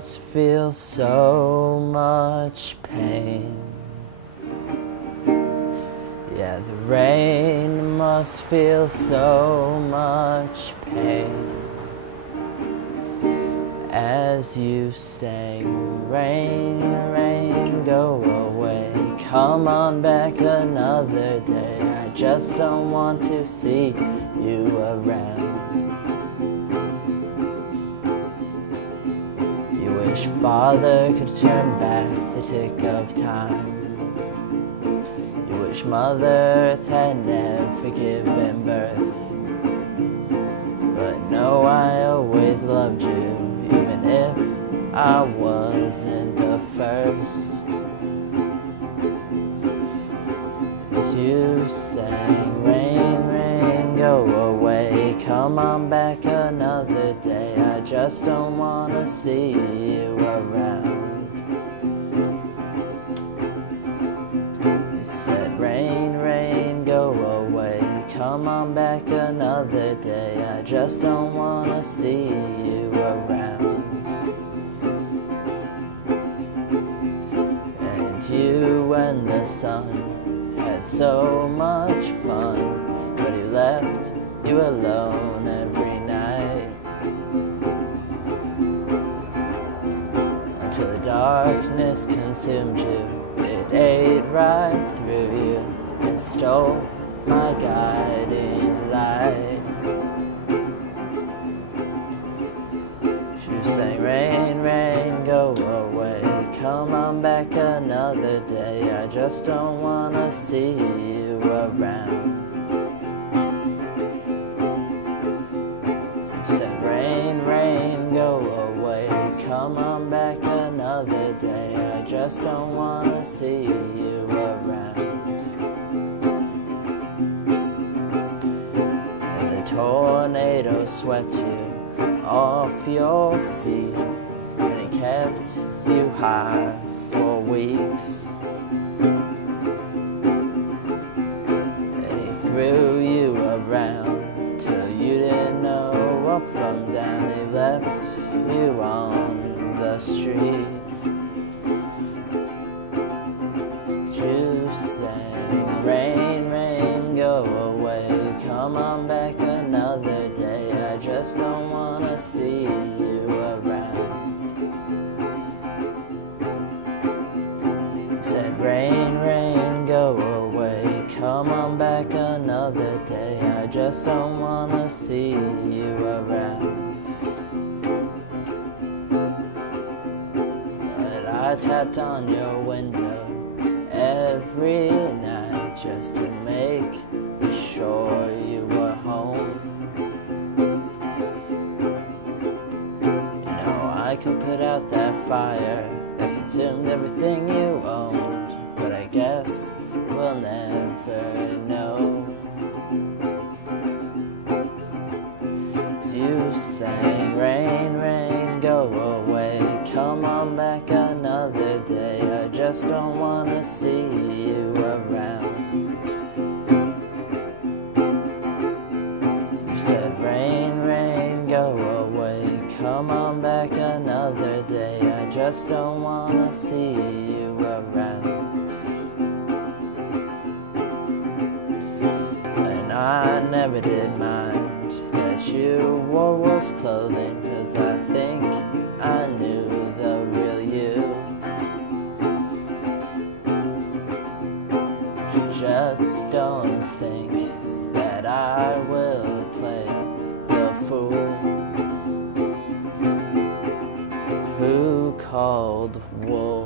must feel so much pain. Yeah, the rain must feel so much pain. As you sang, rain, rain, go away. Come on back another day. I just don't want to see you around. You wish Father could turn back the tick of time. You wish Mother Earth had never given birth. But no, I always loved you, even if I wasn't the first. As you sang, rain, rain, go away. Come on back another day. I just don't wanna see you around. You said, rain, rain, go away. Come on back another day. I just don't wanna see you around. And you and the sun had so much fun, but he left you alone every night, until the darkness consumed you. It ate right through you and stole my guiding light. She sang, rain, rain, go away. Come on back another day. I just don't wanna see you around. You said, rain, rain, go away. Come on back another day. I just don't wanna see you around. And the tornado swept you off your feet, and it kept you high for weeks. And he threw you around till you didn't know up from down. He left you on the street. You sang, rain, rain, go away. Come on back another day. I just don't wanna see you around. You said, rain, rain, go away. Come on back another day. I just don't wanna see you around. But I tapped on your window every night just to make sure you were home. You know, I could put out that fire that consumed everything you owned, but I guess we'll never know. So you sang, rain, rain, go away. Come on back another day. I just don't wanna see you around. You said, rain, rain, go away. Come on back another day. I just don't wanna see you around. And I never did mind that you wore wolf's clothing, 'cause I think I knew the real you. Just don't think that I will play the fool who called wolf.